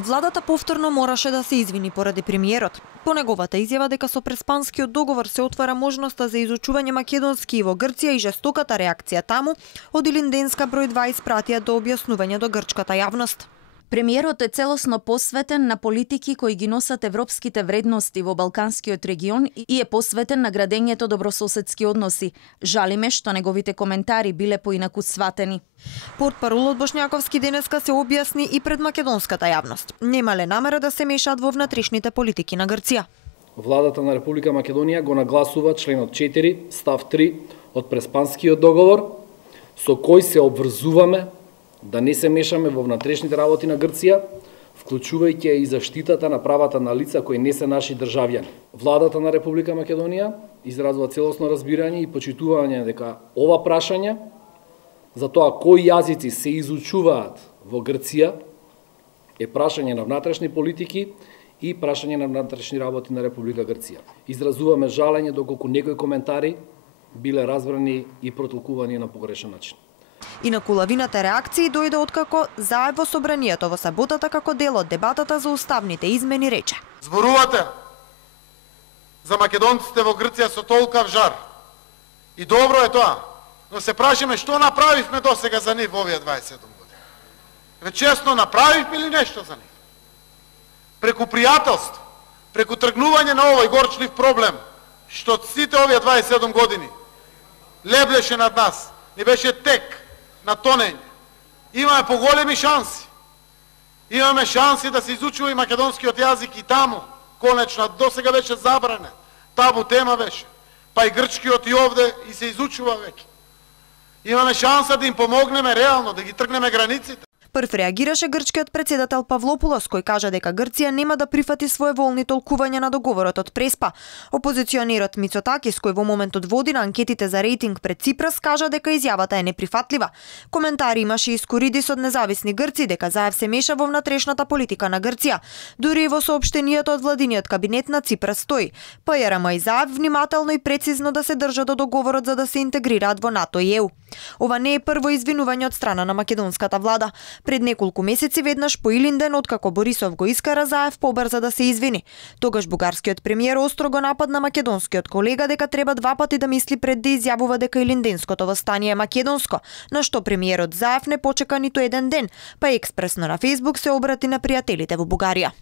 Владата повторно мораше да се извини поради премиерот. По неговата изјава дека со Преспанскиот договор се отвара можноста за изучување македонски и во Грција и жестоката реакција таму, од Илинденска број 2 испратија до објаснување до грчката јавност. Премиерот е целосно посветен на политики кои ги носат европските вредности во Балканскиот регион и е посветен на градењето добрососедски односи. Жалиме што неговите коментари биле поинаку сватени. Портпаролот Бошњаковски денеска се објасни и пред македонската јавност. Немале намера да се мешаат во внатрешните политики на Грција. Владата на Република Македонија го нагласува членот 4, став 3 од Преспанскиот договор, со кој се обврзуваме да не се мешаме во внатрешните работи на Грција, вклучувајќи и заштитата на правата на лица кои не се наши државјани. Владата на Република Македонија изразува целосно разбирање и почитување дека ова прашање за тоа кои јазици се изучуваат во Грција е прашање на внатрешни политики и прашање на внатрешни работи на Република Грција. Изразуваме жалење доколку некои коментари биле разбрани и протолкувани на погрешен начин. Инаку лавината реакции дојде откако Заев во собранието во саботата како дел од дебатата за уставните измени рече: Зборувате за македонците во Грција со толкав жар. И добро е тоа, но се прашаме што направивме досега за нив во овие 27 години. Ве честно направивме ли нешто за нив? Преку пријателство, преку тргнување на овој горчлив проблем, што сите овие 27 години леблеше над нас, ни беше тек на тонење. Имаме поголеми шанси. Имаме шанси да се изучува и македонскиот јазик и таму. Конечно, досега беше забранен. Табу тема беше. Па и грчкиот и овде и се изучува веќе. Имаме шанса да им помогнеме реално, да ги тргнеме границите. Прв реагираше грчкиот председател Павлопулос, кој кажа дека Грција нема да прифати своеволни толкувања на договорот од Преспа. Опозиционерот Мицотакис, кој во моментот води на анкетите за рейтинг пред Ципрас, кажа дека изјавата е неприфатлива. Коментари имаше и Скоридис од независни грци дека Заев се меша во внатрешната политика на Грција. Дури и во соопштенијата од владиниот кабинет на Ципрас стои: ПЈРМ и Заев внимателно и прецизно да се држат до договорот за да се интегрираат во НАТО и ЕУ. Ова не е прво извинување од страна на македонската влада. Пред неколку месеци веднаш по Илинден, откако Борисов го искара, Заев побрза да се извини. Тогаш бугарскиот премиер остро го нападна македонскиот колега дека треба два пати да мисли пред да изјавува дека Илинденското востание е македонско, на што премиерот Заев не почека ниту еден ден, па експресно на Фејсбук се обрати на пријателите во Бугарија.